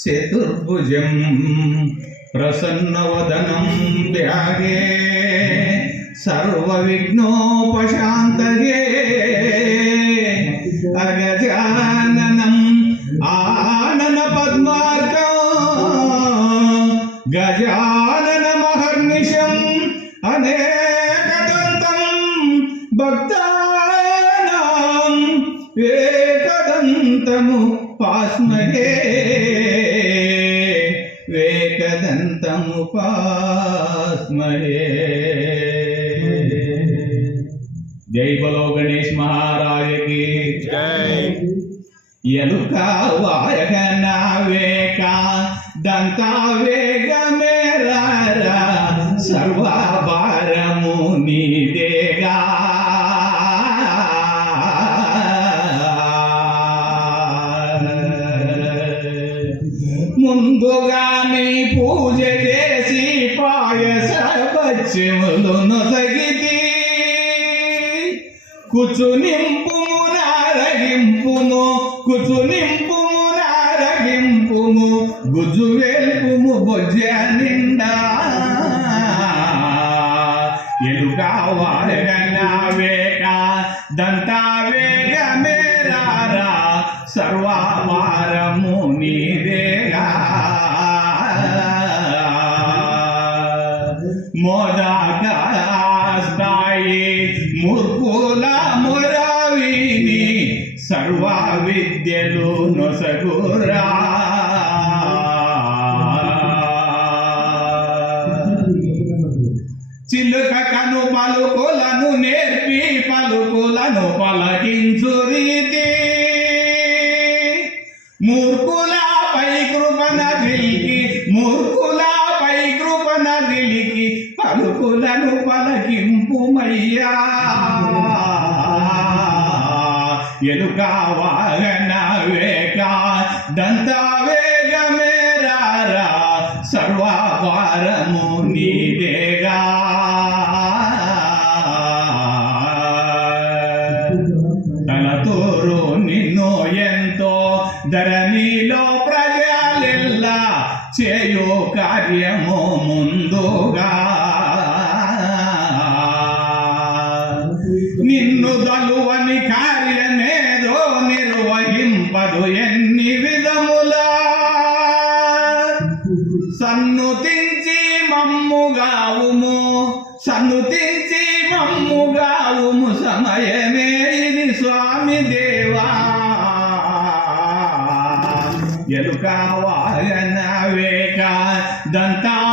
చతుర్భుజం ప్రసన్నవదనం ధ్యాగే సర్వవిఘ్నోపశాంతయే అగజాననం ఆనన పద్మార్గం గజానన మహర్నిశం అనేకదంతం భక్తానాం. ఏకదంతము పాస్మహే వేకదంతము పాస్మహే జై బలో గణేష్ మహారాజకి. జై. ఎలుక వాయగ నావేక దంత వేగ మేరారా సర్వభారము నీదేగా. ముందుగాని పూజ చేసి పాయస పశ్చిములు నొసగితి కుచు నింపుము నారగింపుము కుచు నింపుము నారగింపుము గుజు వెల్పుము బొజ్జ నిండా. ఎలుగా వారగనా వేక దంతా వేగ మేరారా సర్వామారము నీదేగా మురవిని సర్వ విద్యలు నొసగురా. చిలుక కను పలుకులను నేర్పి పలుకులను పలకించు రీతి. పలుకులను పలకింపుమయ్యా. ఎలుక వాగన వేక దంత వేగ మేరారా నీదేగా. తన తోరు నిన్ను ఎంతో ధరణిలో ప్రజలెల్లా చేయో కార్యము ముందుగా. నిన్ను దలువని కార్యమేదో నిర్వహింపదు ఎన్ని విధములా. సన్నుతించి మమ్ముగావుము సన్నుతించి మమ్ముగావుము సమయమే ఇది స్వామి దేవా. ఎలుక వాయన వేక దంతా